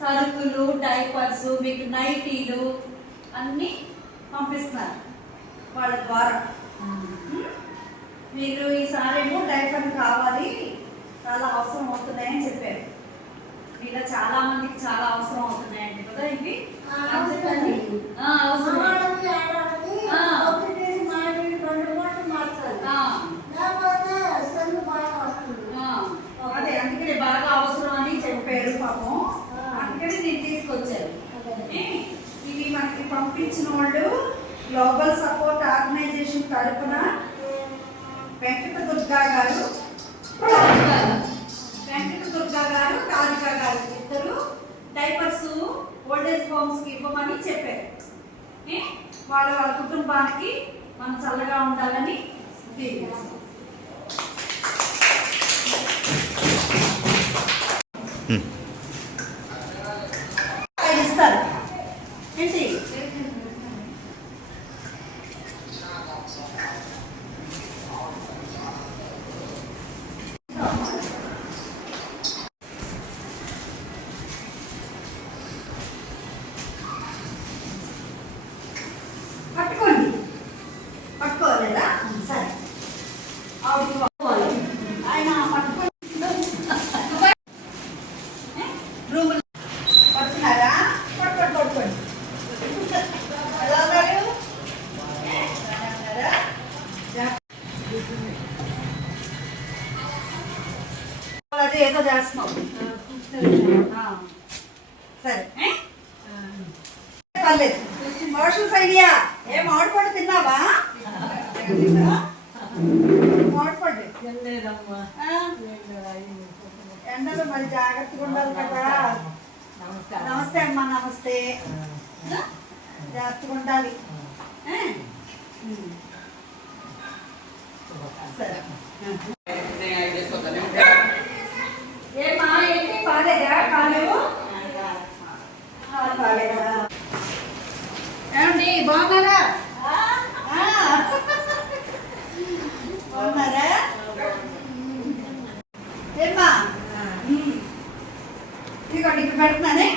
సరుకులు, డైపర్స్, మీకు నైటీలు అన్నీ పంపిస్తున్నారు వాళ్ళ ద్వారా. మీరు ఈసారేమో డైపర్ కావాలి, చాలా అవసరం అవుతున్నాయని చెప్పారు. మీలో చాలా మందికి చాలా అవసరం అవుతున్నాయండి కదా ఇవి. అందుకని అవసరం అదే, అందుకనే బాగా అవసరం అని చెప్పారు పాపం. అందుకని నేను తీసుకొచ్చారు. ఇవి మనకి పంపించిన వాళ్ళు గ్లోబల్ సపోర్ట్ ఆర్గనైజేషన్ తరఫున వెంకట దుర్గా గారు, రాధిక గారు ఇద్దరు డైపర్స్ ఓల్డేజ్ హోమ్స్ కి ఇవ్వమని చెప్పారు. వాళ్ళ కుటుంబానికి మనం చల్లగా ఉండాలని ఇస్తారు ఏంటి. పట్టుకోలేదా? సరే, ఆయన పట్టుకోవాలి. రూమ్ పడుతున్నారా? పట్టుకోండి. ఎలా ఉన్నారు? అదే ఏదో చేస్తున్నావు. సరే, పర్లేదు. Motions idea. ఏ మామిడిపండు తిన్నావా? మామిడిపండు ఎండలో మరి జాగ్రత్తగా ఉండాలి కదా. నమస్తే అమ్మా. నమస్తే. జాగ్రత్తగా ఉండాలి. సరే, ఏమా ఏంటి బాగాలేదా? కాలు బాగాలేదా? ఏమండి బాగున్నారా? బాగున్నారా? ఏమా ఇదిగోండి, ఇక్కడ పెడుతున్నానే.